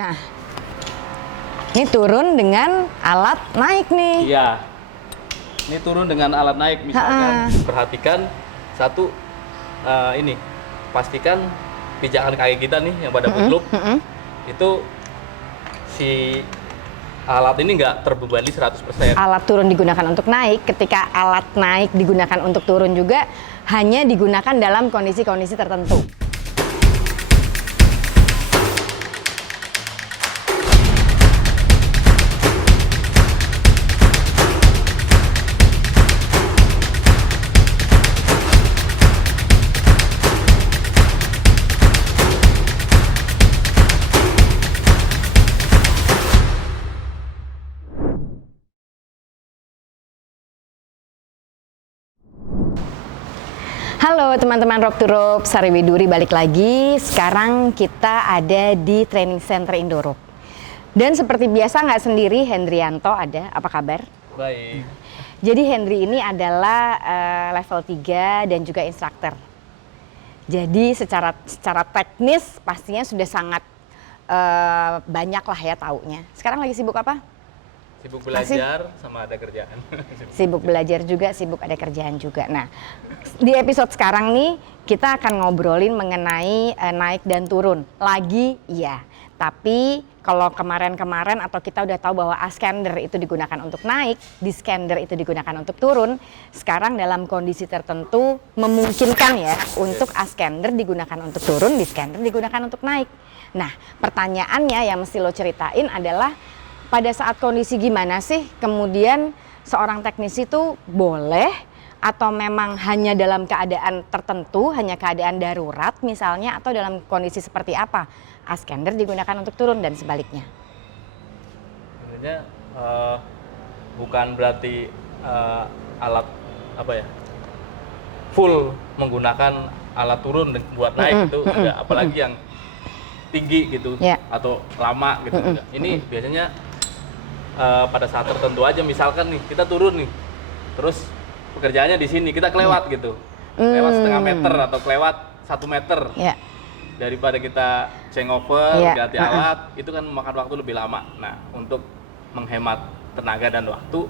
Nah, ini turun dengan alat naik nih. Iya. Ini turun dengan alat naik. Misalkan perhatikan satu ini, pastikan pijakan kaki kita nih yang pada kupluk itu si alat ini nggak terbebani 100%. Alat turun digunakan untuk naik, ketika alat naik digunakan untuk turun juga hanya digunakan dalam kondisi-kondisi tertentu. Halo teman-teman Rope to Rope, Sari Widuri balik lagi. Sekarang kita ada di Training Center Indorope. Dan seperti biasa nggak sendiri, Hendrianto ada. Apa kabar? Baik. Jadi Hendri ini adalah level 3 dan juga instruktur. Jadi secara teknis pastinya sudah sangat banyak lah ya taunya. Sekarang lagi sibuk apa? Sibuk belajar sama ada kerjaan. Sibuk belajar juga, sibuk ada kerjaan juga. Nah, di episode sekarang nih kita akan ngobrolin mengenai naik dan turun. Lagi iya, tapi kalau kemarin-kemarin atau kita udah tahu bahwa ascender itu digunakan untuk naik, descender itu digunakan untuk turun. Sekarang dalam kondisi tertentu memungkinkan ya untuk ascender digunakan untuk turun, descender digunakan untuk naik. Nah, pertanyaannya yang mesti lo ceritain adalah pada saat kondisi gimana sih kemudian seorang teknisi itu boleh atau memang hanya dalam keadaan tertentu, hanya keadaan darurat misalnya, atau dalam kondisi seperti apa ascender digunakan untuk turun dan sebaliknya? Sebenarnya bukan berarti alat apa ya full menggunakan alat turun buat naik itu enggak, apalagi yang tinggi gitu atau lama gitu enggak. Ini biasanya pada saat tertentu aja, misalkan nih kita turun nih, terus pekerjaannya di sini kita kelewat gitu, lewat setengah meter atau kelewat 1 meter, daripada kita changeover ganti alat itu kan memakan waktu lebih lama. Nah, untuk menghemat tenaga dan waktu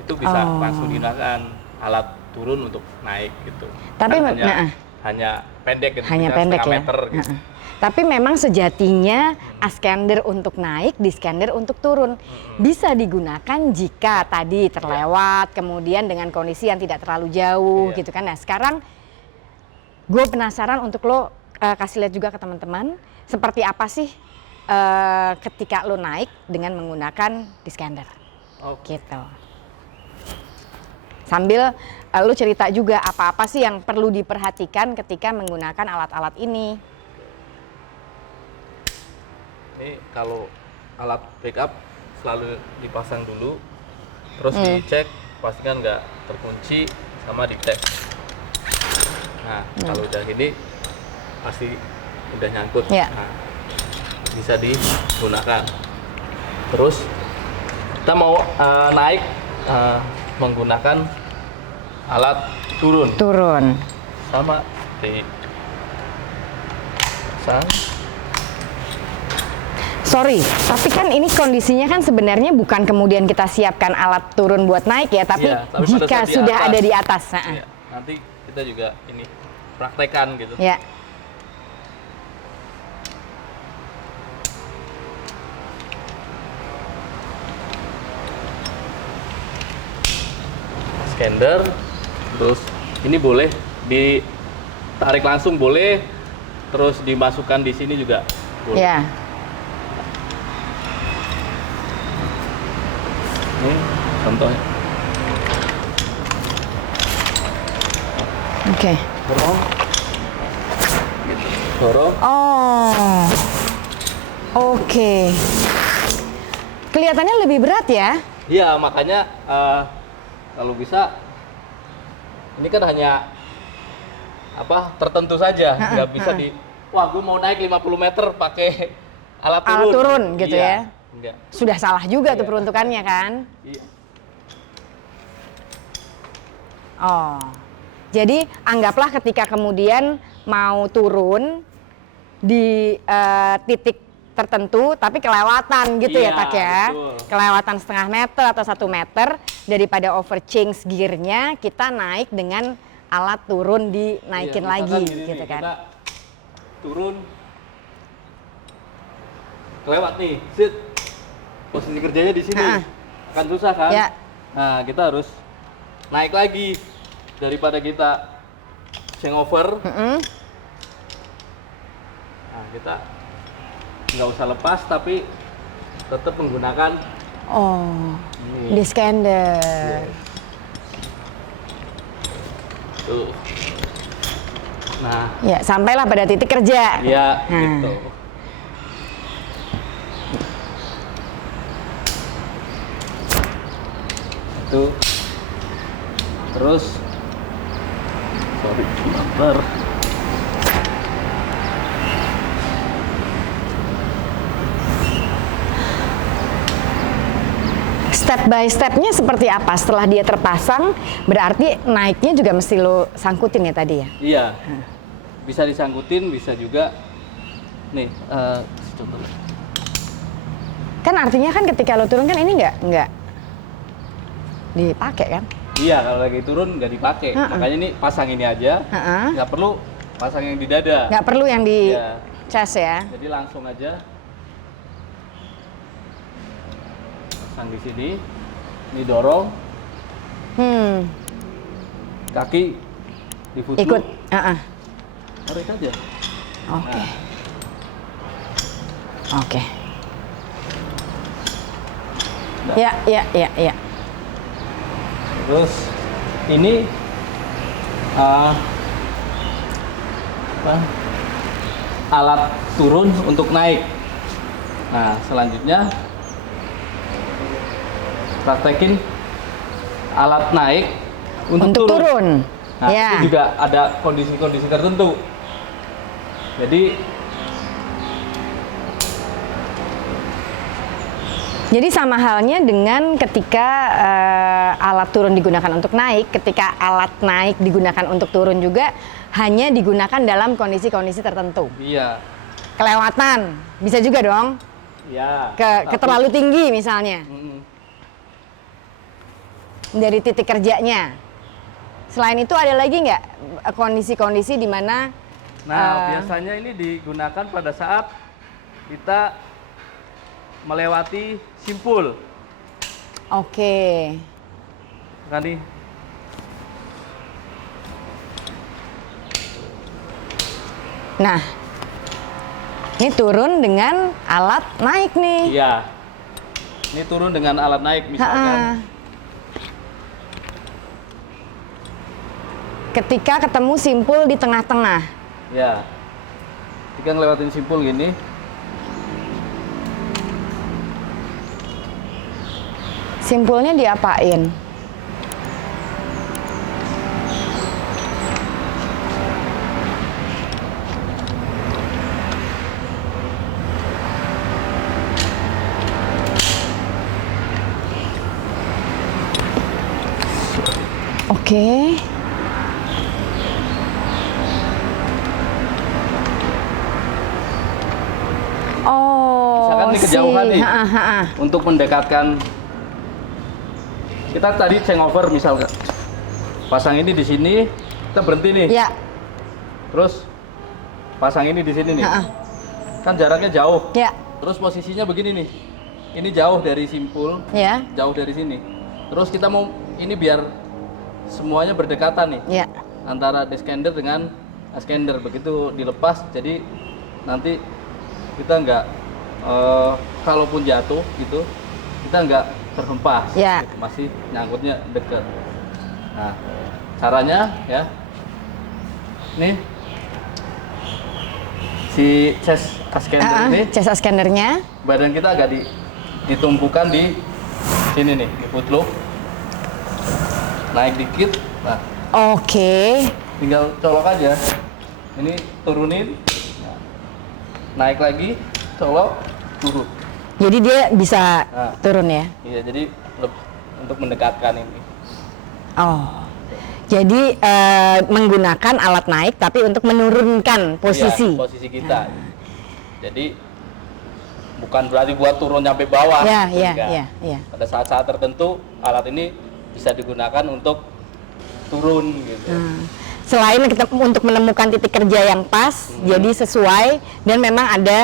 itu bisa langsung digunakan alat turun untuk naik gitu. Tapi kan hanya pendek gitu, hanya pendek ya. Meter, gitu. Tapi memang sejatinya ascender untuk naik, descender untuk turun bisa digunakan jika tadi terlewat, kemudian dengan kondisi yang tidak terlalu jauh gitu kan. Nah sekarang gue penasaran untuk lo kasih lihat juga ke teman-teman seperti apa sih ketika lo naik dengan menggunakan descender, gitu. Sambil lo cerita juga apa-apa sih yang perlu diperhatikan ketika menggunakan alat-alat ini. Ini kalau alat backup selalu dipasang dulu, terus dicek pastikan nggak terkunci sama dites. Nah kalau udah gini pasti udah nyangkut, nah, bisa digunakan. Terus kita mau naik menggunakan alat turun. Sama di pasang. Sorry, tapi kan ini kondisinya kan sebenarnya bukan kemudian kita siapkan alat turun buat naik ya, tapi jika sudah ada di atas. Iya, nanti kita juga ini praktekan gitu. Ya. Ascender, terus ini boleh ditarik langsung boleh, terus dimasukkan di sini juga boleh. Ya. Ini contohnya. Oke. Dorong. Dorong. Oh. Oke. Kelihatannya lebih berat ya? Iya, makanya kalau bisa ini kan hanya apa tertentu saja, nggak bisa wah gue mau naik 50 meter pakai alat turun gitu ya. Enggak. Sudah salah juga tuh peruntukannya kan? Iya. Oh, jadi anggaplah ketika kemudian mau turun di titik tertentu tapi kelewatan gitu ya Iya, Tak ya. betul. Kelewatan setengah meter atau 1 meter, daripada overchange gearnya kita naik dengan alat turun dinaikin Iya, misalkan lagi gini gitu nih, kan. Kita turun, kelewat nih, sit. Posisi kerjanya di sini, Ha-ha. akan susah kan? Ya. Nah, kita harus naik lagi daripada kita hangover. Mm-mm. Nah, kita nggak usah lepas tapi tetap menggunakan Oh, ini. Discander. Tuh. Nah, Ya, sampailah pada titik kerja. ya Nah. gitu. Itu. Terus, sorry, bentar. Step by stepnya seperti apa? Setelah dia terpasang, berarti naiknya juga mesti lo sangkutin ya tadi ya? Iya, bisa disangkutin, bisa juga. Nih, contoh. Kan artinya kan ketika lo turun kan ini nggak dipakai kan? Iya, kalau lagi turun nggak dipakai. Ha-ha. Makanya ini pasang ini aja, Heeh. nggak perlu pasang yang di dada. Nggak perlu yang di Iya. chest ya? Jadi langsung aja pasang di sini, ini dorong, kaki di footloop, Ikut. Heeh. tarik aja. Oke. Nah. Oke. Nah. Ya. Terus ini alat turun untuk naik. Nah, selanjutnya praktekin alat naik untuk turun. Nah, Ya. itu juga ada kondisi-kondisi tertentu. Jadi sama halnya dengan ketika alat turun digunakan untuk naik, ketika alat naik digunakan untuk turun juga hanya digunakan dalam kondisi-kondisi tertentu. Iya. Kelewatan, bisa juga dong. Iya. Ke terlalu tinggi misalnya Mm-mm. dari titik kerjanya. Selain itu ada lagi nggak kondisi-kondisi di mana Nah, biasanya ini digunakan pada saat kita melewati simpul. oke. Kan nih. Nah, ini turun dengan alat naik nih. Iya. Ini turun dengan alat naik misalkan. Ha-ha. Ketika ketemu simpul di tengah-tengah. Ya. Jika ngelewatin simpul gini, Simpulnya diapain? Oke. Oh, Misalkan ini kejauhan nih. Ha-ha. untuk mendekatkan, kita tadi hangover misalkan, pasang ini di sini, kita berhenti nih, Ya. terus pasang ini di sini nih, Ha-ha. kan jaraknya jauh, Ya. terus posisinya begini nih, ini jauh dari simpul, Ya. jauh dari sini, terus kita mau ini biar semuanya berdekatan nih, Ya. antara discander dengan ascander, begitu dilepas, jadi nanti kita nggak, kalaupun jatuh gitu, kita nggak terhempas, Ya. gitu. Masih nyangkutnya deket. Nah, caranya ya, nih si chest ascander ini, Chest scannernya. badan kita agak ditumpukan di sini nih, di footloop, naik dikit, nah Oke. tinggal colok aja, ini turunin, nah, naik lagi, colok, turun. Jadi dia bisa Nah. turun ya. Iya, jadi untuk mendekatkan ini. Oh. Jadi menggunakan alat naik tapi untuk menurunkan posisi. Iya, posisi kita. Jadi bukan berarti buat turun sampai bawah. Ya, gitu, ya, enggak. ya. Pada saat-saat tertentu alat ini bisa digunakan untuk turun gitu. Selain kita untuk menemukan titik kerja yang pas, jadi sesuai dan memang ada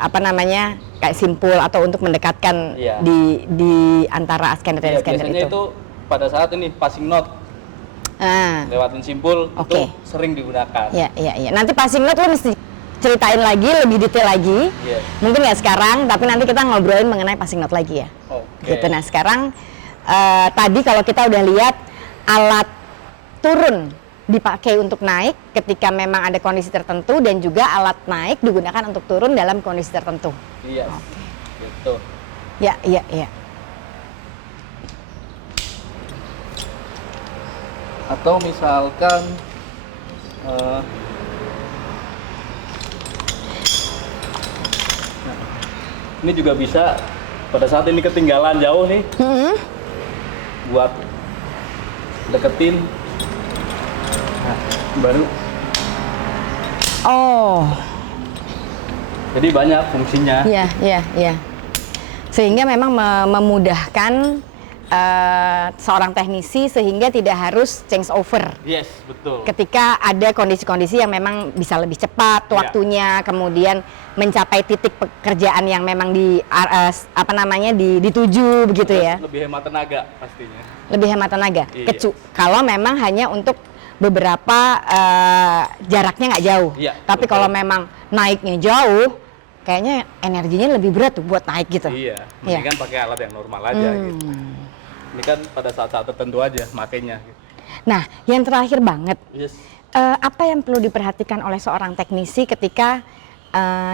apa namanya kayak simpul atau untuk mendekatkan Iya. di antara scanner dan Iya, scanner biasanya itu. itu pada saat ini passing note lewatin simpul Oke. itu sering digunakan. Ya. Nanti passing note lo mesti ceritain lagi lebih detail lagi. Yes. Mungkin nggak sekarang, tapi nanti kita ngobrolin mengenai passing note lagi ya. Oke. Gitu. Nah sekarang tadi kalau kita udah lihat alat turun dipakai untuk naik ketika memang ada kondisi tertentu dan juga alat naik digunakan untuk turun dalam kondisi tertentu. Iya. Gitu. Ya. Atau misalkan ini juga bisa pada saat ini ketinggalan jauh nih buat deketin. Nah, baru. Oh, Jadi banyak fungsinya. iya. Sehingga memang memudahkan seorang teknisi sehingga tidak harus change over. Yes, betul. Ketika ada kondisi-kondisi yang memang bisa lebih cepat Iya. waktunya, kemudian mencapai titik pekerjaan yang memang dituju begitu ya. Lebih hemat tenaga pastinya. Lebih hemat tenaga. Iya. Kalau memang hanya untuk beberapa jaraknya nggak jauh. Iya, Tapi betul. kalau memang naiknya jauh, kayaknya energinya lebih berat tuh buat naik gitu. Iya, Iya. mendingan pakai alat yang normal aja gitu. Ini kan pada saat-saat tertentu aja makainya gitu. Nah, yang terakhir banget, Yes. apa yang perlu diperhatikan oleh seorang teknisi ketika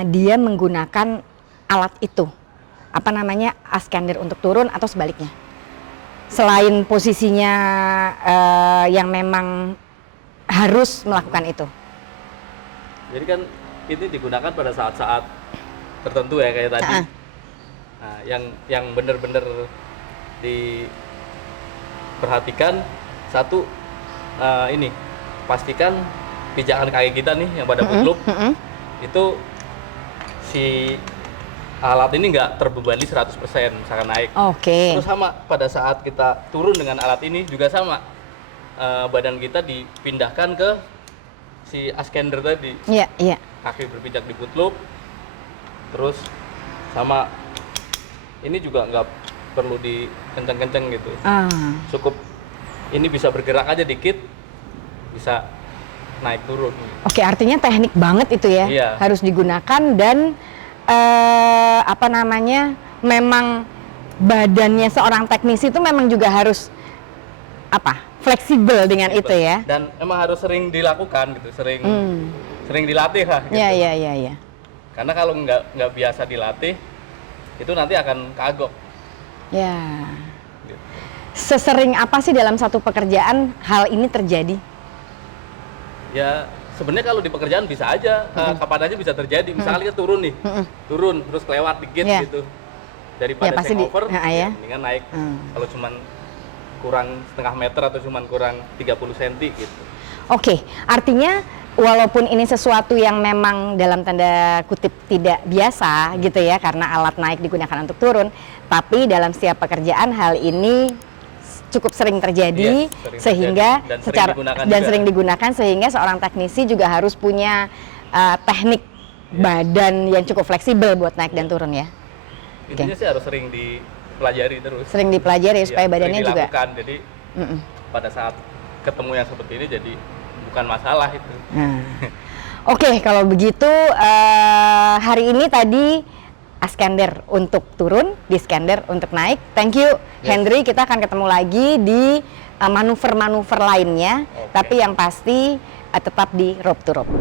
dia menggunakan alat itu? Apa namanya, askander untuk turun atau sebaliknya? Selain posisinya yang memang harus melakukan itu. Jadi kan ini digunakan pada saat-saat tertentu ya kayak tadi. Nah, yang benar-benar diperhatikan satu ini pastikan pijakan kaki kita nih yang pada bootloop itu si alat ini nggak terbebani 100% misalkan naik. Oke. Terus sama pada saat kita turun dengan alat ini juga sama badan kita dipindahkan ke si askander tadi. Iya. Kaki berpijak di bootloop. Terus sama ini juga nggak perlu dikenceng-kenceng gitu. Cukup ini bisa bergerak aja dikit bisa naik turun. Oke, artinya teknik banget itu ya. Iya. Harus digunakan dan memang badannya seorang teknisi itu memang juga harus fleksibel dengan itu ya. Dan emang harus sering dilakukan gitu, sering dilatih lah gitu. Iya. Karena kalau nggak biasa dilatih itu nanti akan kagok. Ya. Gitu. Sesering apa sih dalam satu pekerjaan hal ini terjadi? Ya sebenarnya kalau di pekerjaan bisa aja, kapan aja bisa terjadi. Misalnya kita turun nih, turun terus kelewat dikit Iya. gitu. Daripada Ya, pasti take over, ya. mendingan naik. Kalau cuman kurang setengah meter atau cuman kurang 30 cm gitu. Oke, artinya walaupun ini sesuatu yang memang dalam tanda kutip tidak biasa gitu ya, karena alat naik digunakan untuk turun, tapi dalam setiap pekerjaan hal ini cukup sering terjadi. Yes, sering sehingga terjadi. Dan sering digunakan sehingga seorang teknisi juga harus punya teknik badan yang cukup fleksibel buat naik dan turun ya. Intinya sih harus sering dipelajari terus. Sering dipelajari Iya, supaya badannya sering juga. dilakukan. Jadi pada saat ketemu yang seperti ini jadi bukan masalah itu. Oke, kalau begitu hari ini tadi askander untuk turun, diskander untuk naik. Thank you, Henry. Kita akan ketemu lagi di manuver-manuver lainnya. Oke. Tapi yang pasti tetap di rope to rope.